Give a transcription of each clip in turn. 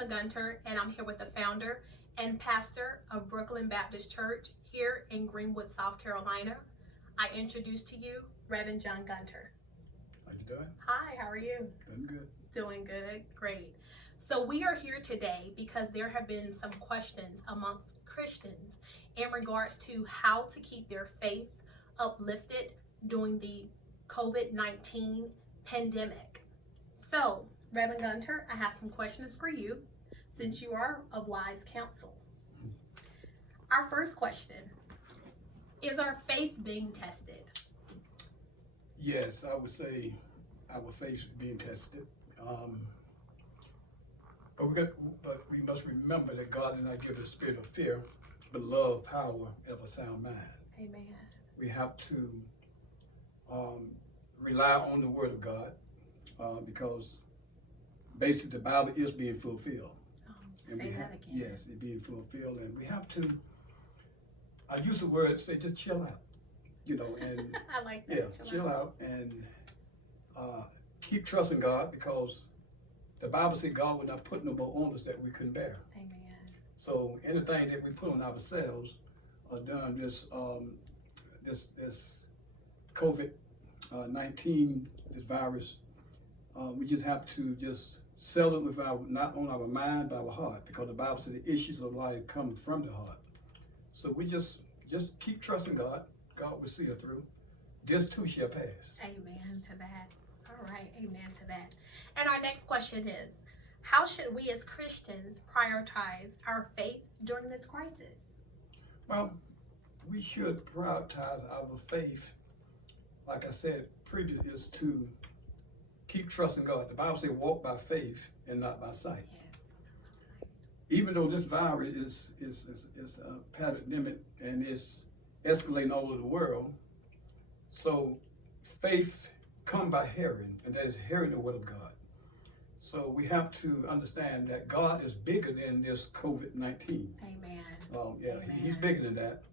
Sister Gunter, and I'm here with the founder and pastor of Brookland Baptist Church here in Greenwood, South Carolina. I introduce to you Reverend John Gunter. How you doing? Hi, how are you? Doing good. Doing good, great. So we are here today because there have been some questions amongst Christians in regards to how to keep their faith uplifted during the COVID-19 pandemic. So, Reverend Gunter, I have some questions for you since you are of wise counsel. Our first question, is our faith being tested? Yes, I would say our faith is being tested. But we must remember that God did not give us a spirit of fear, but love, power, and of a sound mind. Amen. We have to rely on the Word of God because basically the Bible is being fulfilled. Say that again. Yes, it's being fulfilled, and we have to. I use the word say just chill out, and I like that. yeah, chill out and keep trusting God because the Bible says God would not put no more on us that we couldn't bear. Amen. So anything that we put on ourselves during this COVID-19, this virus, we just have to just settle it with not on our mind but our heart, because the Bible says the issues of life come from the heart. So we just keep trusting God. God will see us through. This too shall pass. Amen to that. All right, amen to that. And our next question is, how should we as Christians prioritize our faith during this crisis? Well, we should prioritize our faith, like I said previously, is to keep trusting God. The Bible says walk by faith and not by sight. Yes. Even though this virus is a pandemic and it's escalating all over the world, so faith come by hearing, and that is hearing the word of God. So we have to understand that God is bigger than this COVID-19. Amen. Yeah, Amen. He's bigger than that.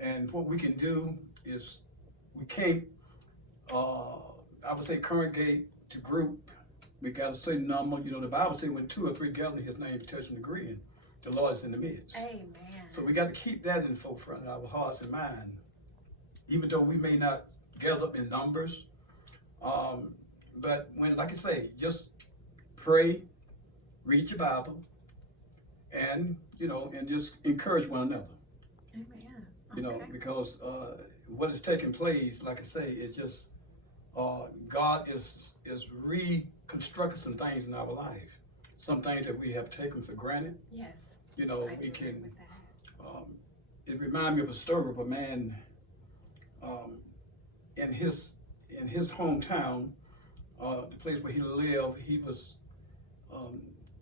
And what we can do is we can't, I would say, congregate to group. We got a certain number. The Bible says when 2 or 3 gather in His name, touch and agree, the Lord is in the midst. Amen. So we got to keep that in the forefront of our hearts and mind, even though we may not gather up in numbers. But when, like I say, just pray, read your Bible, and and just encourage one another. Amen. Okay. Because what is taking place, like I say, it's just God is reconstructing some things in our life, some things that we have taken for granted. Yes. We I do can. agree with that. It reminds me of a story of a man in his hometown, the place where he lived. He was.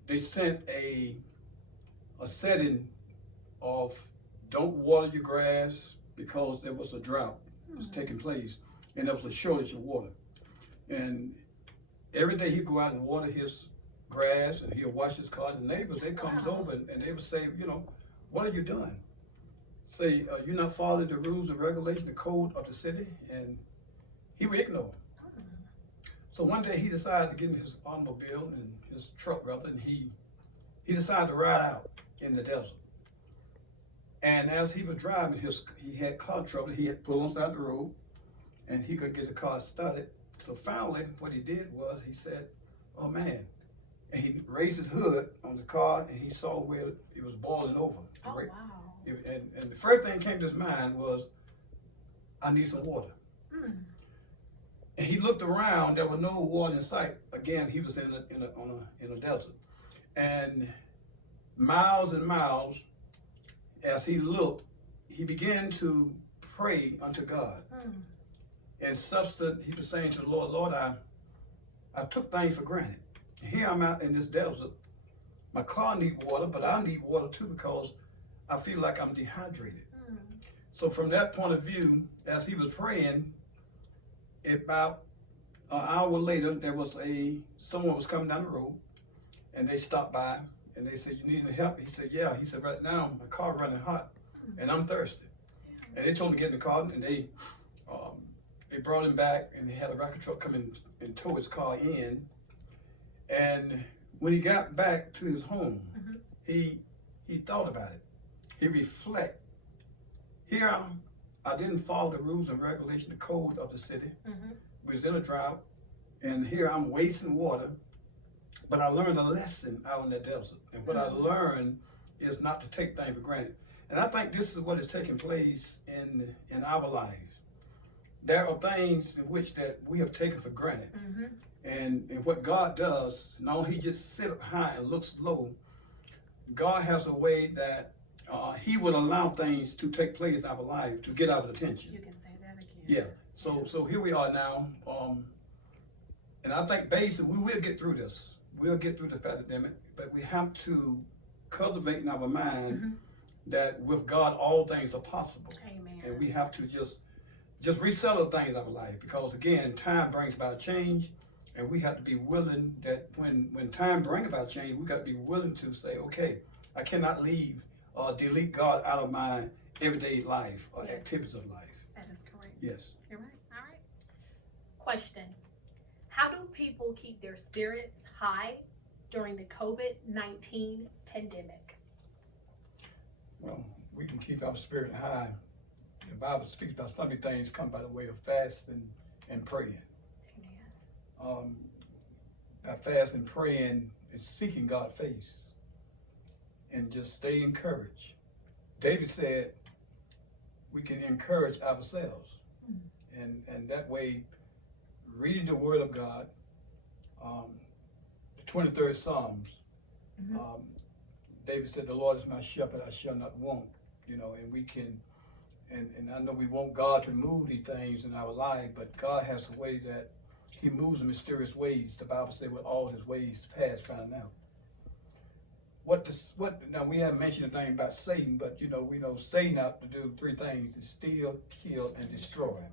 They sent a setting of don't water your grass because there was a drought was taking place and there was a shortage of water. And every day he'd go out and water his grass and he'll wash his car. The neighbors, they comes over and they would say, what are you doing? Say, you're not following the rules and regulations, the code of the city, and he would ignore. So one day he decided to get in his automobile and his truck rather, and he decided to ride out in the desert. And as he was driving, he had car trouble. He had pulled on the side of the road, and he couldn't get the car started. So finally, what he did was he said, "Oh man!" And he raised his hood on the car, and he saw where it was boiling over. Oh, wow. And the first thing that came to his mind was, "I need some water." And he looked around. There was no water in sight. Again, he was in a desert, and miles and miles. As he looked, he began to pray unto God. And substance, he was saying to the Lord, "Lord, I took things for granted. Here I'm out in this desert. My car needs water, but I need water too because I feel like I'm dehydrated." So from that point of view, as he was praying, about an hour later, there was someone was coming down the road, and they stopped by, and they said, "You need any help?" He said, "Yeah." He said, "Right now, my car running hot, and I'm thirsty." And they told him to get in the car, and they brought him back, and they had a rocket truck come in and tow his car in. And when he got back to his home, Mhm. he thought about it. He reflect. Here I didn't follow the rules and regulations, the code of the city. Mhm. We was in a drought, and here I'm wasting water. But I learned a lesson out in the desert, and what I learned is not to take things for granted. And I think this is what is taking place in our lives. There are things in which that we have taken for granted. Mhm. And what God does, no, he just sit up high and looks low. God has a way that he would allow things to take place in our life to get our attention. You can say that again. Yeah. So here we are now. And I think basically we will get through this. We'll get through the pandemic, but we have to cultivate in our mind that with God all things are possible. Amen. And we have to just resettle things in our life, because again, time brings about change, and we have to be willing that when time brings about change, we got to be willing to say, okay, I cannot leave or delete God out of my everyday life or activities of life. That is correct. Yes. You're right. All right. Question. How do people keep their spirits high during the COVID-19 pandemic? Well, we can keep our spirit high. The Bible speaks about so many things come by the way of fasting and praying. Amen. By fasting and praying is seeking God's face and just stay encouraged. David said we can encourage ourselves. And that way, reading the Word of God, the 23rd Psalms, David said, the Lord is my shepherd, I shall not want, and we can, and I know we want God to move these things in our life, but God has a way that he moves in mysterious ways. The Bible says with all his ways past found out. Now we haven't mentioned anything about Satan, but we know Satan out to do three things: to steal, kill, and destroy.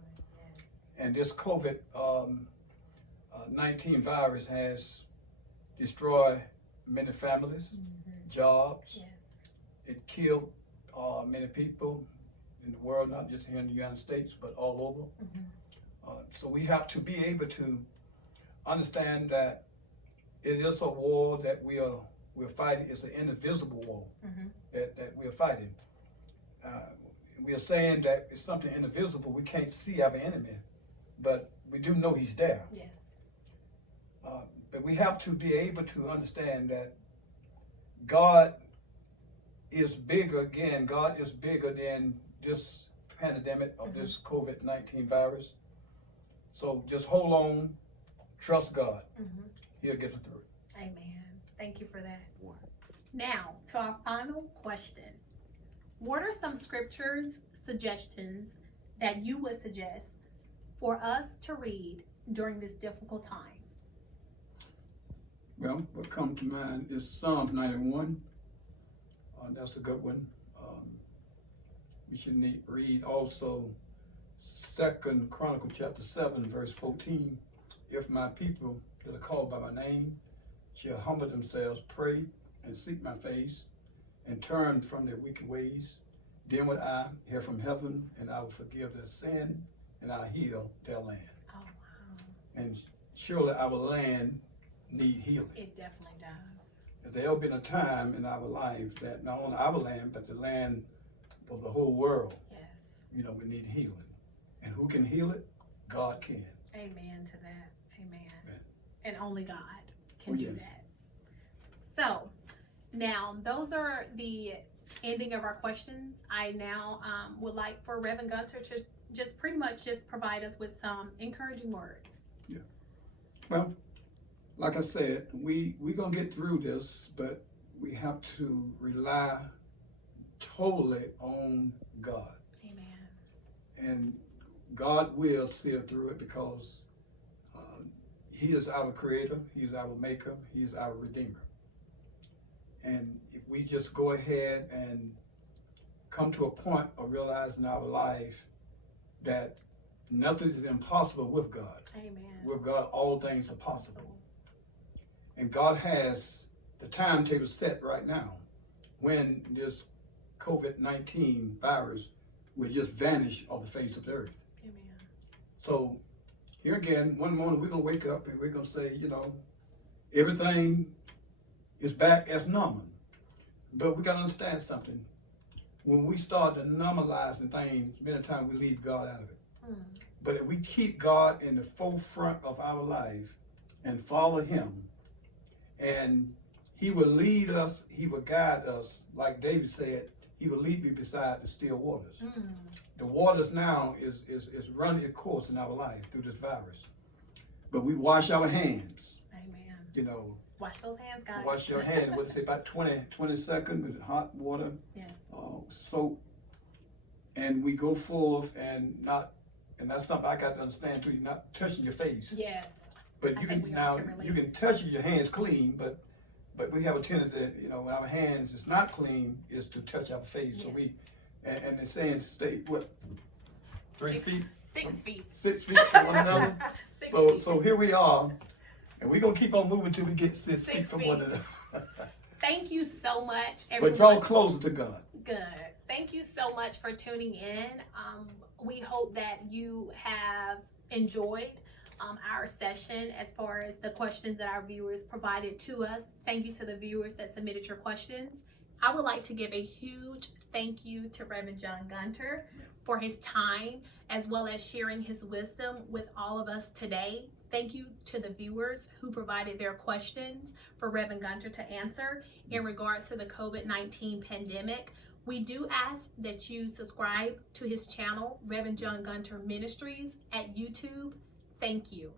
And this COVID-19 virus has destroyed many families, jobs. Yes. It killed many people in the world, not just here in the United States, but all over. So we have to be able to understand that it is a war that we're fighting. It's an indivisible war that we're fighting. We are saying that it's something indivisible. We can't see our enemy, but we do know he's there. Yes. But we have to be able to understand that God is bigger. Again, God is bigger than this pandemic of this COVID-19 virus. So just hold on, trust God. He'll get us through it. Amen. Thank you for that. Now, to our final question. What are some scriptures suggestions that you would suggest for us to read during this difficult time? Well, what comes to mind is Psalms 91. That's a good one. We should read also 2 Chronicles chapter 7, verse 14. If my people that are called by my name shall humble themselves, pray, and seek my face, and turn from their wicked ways, then would I hear from heaven, and I will forgive their sin, and I'll heal their land. Oh, wow. And surely our land need healing. It definitely does. There'll been a time in our life that not only our land, but the land of the whole world, Yes. We need healing. And who can heal it? God can. Amen to that. Amen. Amen. And only God can Oh, do yes. that. So, now those are the ending of our questions. I now would like for Reverend Gunter to just pretty much just provide us with some encouraging words. Yeah. Well, like I said, we're going to get through this, but we have to rely totally on God. Amen. And God will see us through it, because he is our creator, he is our maker, he is our redeemer. And if we just go ahead and come to a point of realizing in our life that nothing is impossible with God. Amen. With God, all things are possible. And God has the timetable set right now when this COVID-19 virus will just vanish off the face of the earth. Amen. So here again, one morning we're going to wake up and we're going to say, everything it's back as normal. But we got to understand something. When we start to normalizing things, many times we leave God out of it. But if we keep God in the forefront of our life and follow him, and he will lead us, he will guide us, like David said, he will lead me beside the still waters. The waters now is running a course in our life through this virus. But we wash our hands. Amen. You know. Wash those hands, guys. Wash your hands. What say, about 20 seconds with hot water, soap, and we go forth and that's something I got to understand too. You're not touching your face. Yes. But you can touch your hands clean, but we have a tendency, you know, when our hands is not clean, is to touch our face. Yes. So and they're saying stay what? 3 feet? 6 feet. 6 feet from one another. So here we are. And we're going to keep on moving till we get 6 feet from one another. Thank you so much, everyone. But draw closer to God. Good. Thank you so much for tuning in. We hope that you have enjoyed our session as far as the questions that our viewers provided to us. Thank you to the viewers that submitted your questions. I would like to give a huge thank you to Reverend John Gunter for his time as well as sharing his wisdom with all of us today. Thank you to the viewers who provided their questions for Reverend Gunter to answer in regards to the COVID-19 pandemic. We do ask that you subscribe to his channel, Reverend John Gunter Ministries, at YouTube. Thank you.